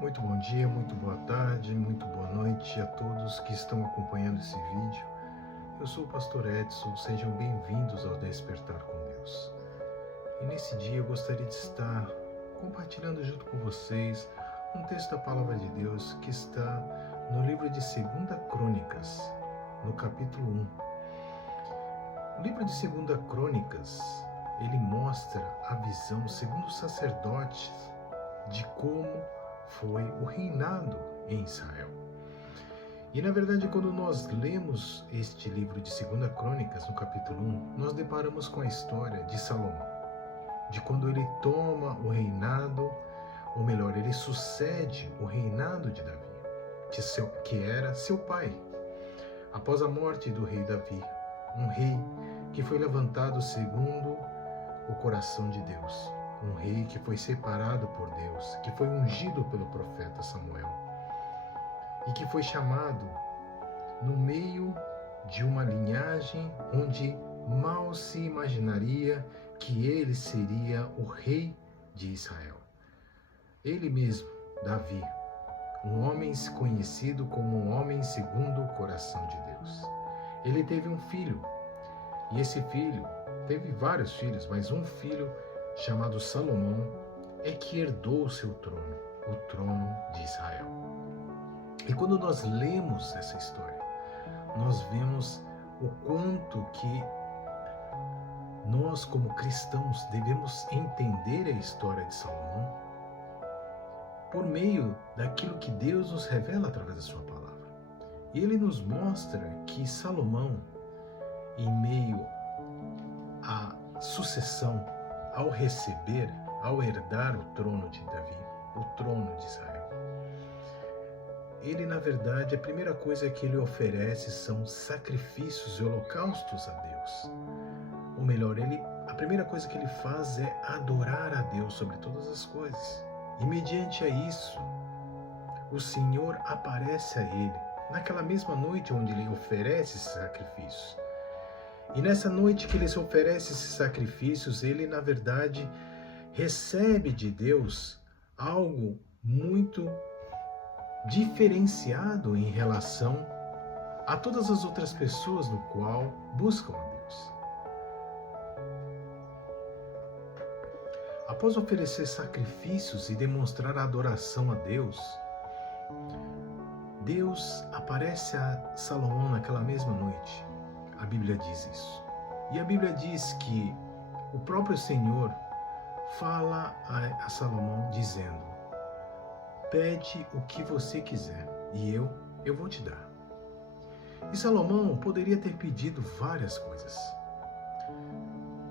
Muito bom dia, muito boa tarde, muito boa noite a todos que estão acompanhando esse vídeo. Eu sou o Pastor Edson, sejam bem-vindos ao Despertar com Deus. E nesse dia eu gostaria de estar compartilhando junto com vocês um texto da Palavra de Deus que está no livro de 2 Crônicas, no capítulo 1. O livro de 2 Crônicas, ele mostra a visão, segundo os sacerdotes, de como foi o reinado em Israel. E na verdade, quando nós lemos este livro de 2 Crônicas, no capítulo 1, nós deparamos com a história de Salomão, de quando ele toma o reinado, ou melhor, ele sucede o reinado de Davi, que era seu pai, após a morte do rei Davi, um rei que foi levantado segundo o coração de Deus. Um rei que foi separado por Deus, que foi ungido pelo profeta Samuel e que foi chamado no meio de uma linhagem onde mal se imaginaria que ele seria o rei de Israel. Ele mesmo, Davi, um homem conhecido como um homem segundo o coração de Deus. Ele teve um filho, e esse filho teve vários filhos, mas um filho chamado Salomão é que herdou o seu trono, o trono de Israel. E quando nós lemos essa história, nós vemos o quanto que nós, como cristãos, devemos entender a história de Salomão por meio daquilo que Deus nos revela através da sua palavra. E ele nos mostra que Salomão, em meio à sucessão, ao receber, ao herdar o trono de Davi, o trono de Israel, ele, na verdade, a primeira coisa que ele oferece são sacrifícios e holocaustos a Deus. Ou melhor, a primeira coisa que ele faz é adorar a Deus sobre todas as coisas. E mediante a isso, o Senhor aparece a ele, naquela mesma noite onde ele oferece esses sacrifícios. E nessa noite que ele se oferece esses sacrifícios, ele, na verdade, recebe de Deus algo muito diferenciado em relação a todas as outras pessoas no qual buscam a Deus. Após oferecer sacrifícios e demonstrar adoração a Deus, Deus aparece a Salomão naquela mesma noite. A Bíblia diz isso. E a Bíblia diz que o próprio Senhor fala a Salomão dizendo: pede o que você quiser e eu vou te dar. E Salomão poderia ter pedido várias coisas.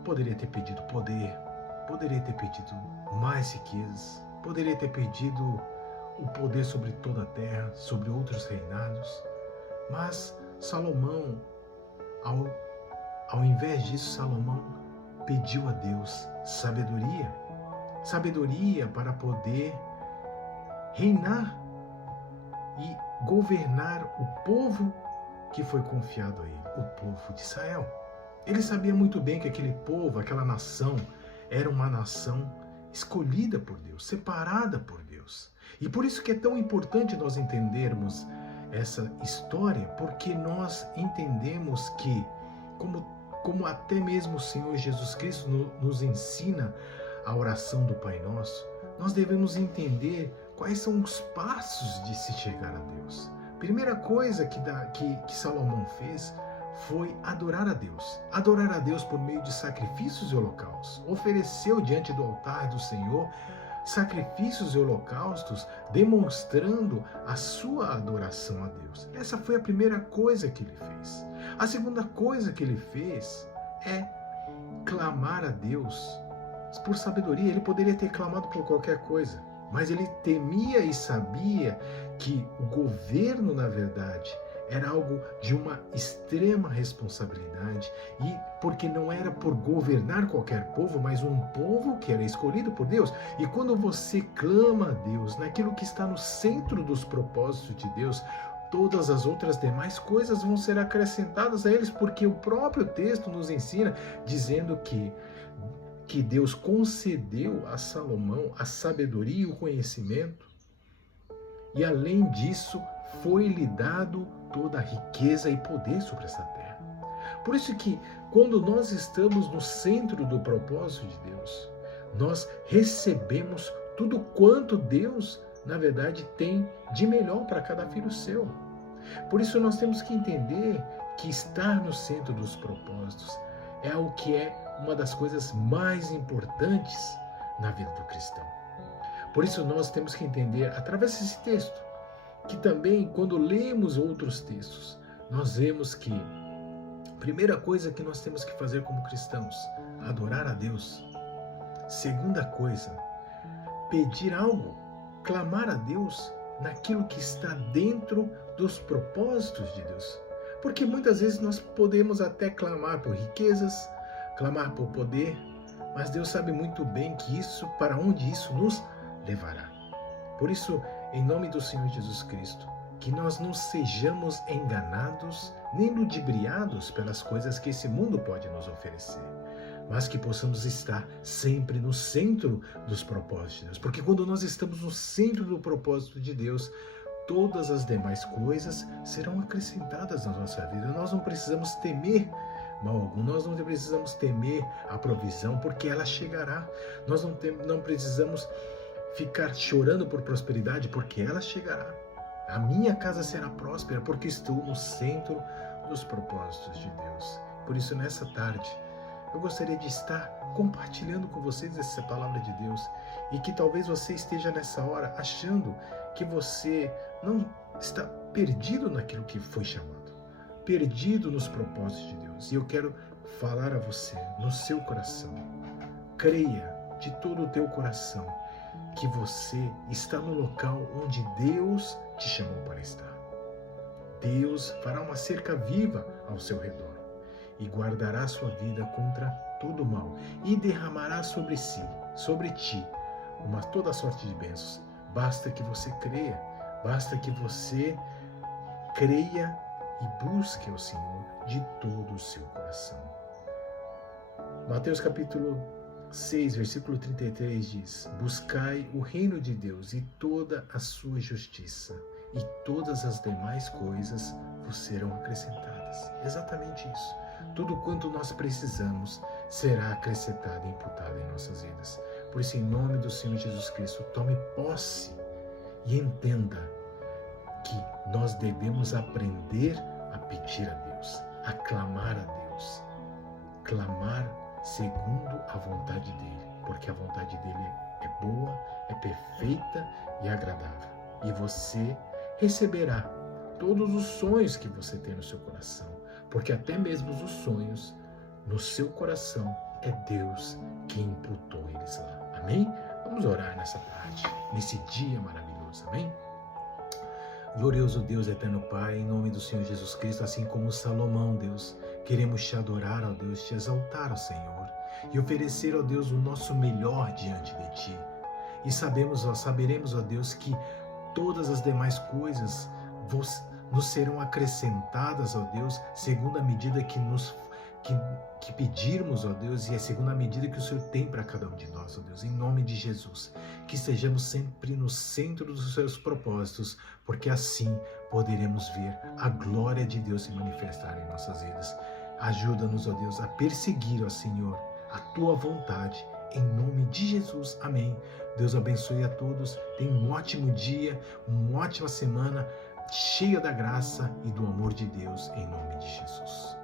Poderia ter pedido poder, poderia ter pedido mais riquezas, poderia ter pedido o poder sobre toda a terra, sobre outros reinados. Mas Salomão, ao invés disso, Salomão pediu a Deus sabedoria. Sabedoria para poder reinar e governar o povo que foi confiado a ele, o povo de Israel. Ele sabia muito bem que aquele povo, aquela nação, era uma nação escolhida por Deus, separada por Deus. E por isso que é tão importante nós entendermos essa história, porque nós entendemos que, como até mesmo o Senhor Jesus Cristo nos ensina a oração do Pai Nosso, nós devemos entender quais são os passos de se chegar a Deus. Primeira coisa que Salomão fez foi adorar a Deus. Adorar a Deus por meio de sacrifícios e holocaustos. Ofereceu diante do altar do Senhor sacrifícios e holocaustos, demonstrando a sua adoração a Deus. Essa foi a primeira coisa que ele fez. A segunda coisa que ele fez é clamar a Deus por sabedoria. Ele poderia ter clamado por qualquer coisa, mas ele temia e sabia que o governo, na verdade, era algo de uma extrema responsabilidade, e porque não era por governar qualquer povo, mas um povo que era escolhido por Deus. E quando você clama a Deus naquilo que está no centro dos propósitos de Deus, todas as outras demais coisas vão ser acrescentadas a eles, porque o próprio texto nos ensina dizendo que Deus concedeu a Salomão a sabedoria e o conhecimento e além disso, foi-lhe dado toda a riqueza e poder sobre essa terra. Por isso que, quando nós estamos no centro do propósito de Deus, nós recebemos tudo quanto Deus, na verdade, tem de melhor para cada filho seu. Por isso nós temos que entender que estar no centro dos propósitos é algo que é uma das coisas mais importantes na vida do cristão. Por isso nós temos que entender, através desse texto, que também quando lemos outros textos, nós vemos que a primeira coisa que nós temos que fazer como cristãos, adorar a Deus. Segunda coisa, pedir algo, clamar a Deus naquilo que está dentro dos propósitos de Deus. Porque muitas vezes nós podemos até clamar por riquezas, clamar por poder, mas Deus sabe muito bem que isso, para onde isso nos levará. Por isso, em nome do Senhor Jesus Cristo, que nós não sejamos enganados nem ludibriados pelas coisas que esse mundo pode nos oferecer, mas que possamos estar sempre no centro dos propósitos de Deus. Porque quando nós estamos no centro do propósito de Deus, todas as demais coisas serão acrescentadas na nossa vida. Nós não precisamos temer mal algum, nós não precisamos temer a provisão, porque ela chegará. Nós não precisamos ficar chorando por prosperidade, porque ela chegará. A minha casa será próspera, porque estou no centro dos propósitos de Deus. Por isso, nessa tarde, eu gostaria de estar compartilhando com vocês essa palavra de Deus, e que talvez você esteja nessa hora achando que você não está perdido naquilo que foi chamado, perdido nos propósitos de Deus. E eu quero falar a você, no seu coração, creia de todo o teu coração que você está no local onde Deus te chamou para estar. Deus fará uma cerca viva ao seu redor e guardará sua vida contra todo mal e derramará sobre ti, toda sorte de bênçãos. Basta que você creia, basta que você creia e busque ao Senhor de todo o seu coração. Mateus capítulo 6, versículo 33 diz: buscai o reino de Deus e toda a sua justiça, e todas as demais coisas vos serão acrescentadas. Exatamente isso. Tudo quanto nós precisamos será acrescentado e imputado em nossas vidas. Por isso, em nome do Senhor Jesus Cristo, tome posse e entenda que nós devemos aprender a pedir a Deus, a clamar a Deus, clamar segundo a vontade dele, porque a vontade dele é boa, é perfeita e agradável. E você receberá todos os sonhos que você tem no seu coração, porque até mesmo os sonhos no seu coração é Deus que imputou eles lá. Amém? Vamos orar nessa tarde, nesse dia maravilhoso. Amém? Glorioso Deus, eterno Pai, em nome do Senhor Jesus Cristo, assim como Salomão, Deus, queremos te adorar, ó Deus, te exaltar, ó Senhor, e oferecer, ó Deus, o nosso melhor diante de Ti. E saberemos, ó Deus, que todas as demais coisas nos serão acrescentadas, ó Deus, segundo a medida que pedirmos, ó Deus, e é segundo a medida que o Senhor tem para cada um de nós, ó Deus, em nome de Jesus. Que estejamos sempre no centro dos seus propósitos, porque assim poderemos ver a glória de Deus se manifestar em nossas vidas. Ajuda-nos, ó Deus, a perseguir, ó Senhor, a Tua vontade, em nome de Jesus. Amém. Deus abençoe a todos. Tenha um ótimo dia, uma ótima semana, cheia da graça e do amor de Deus, em nome de Jesus.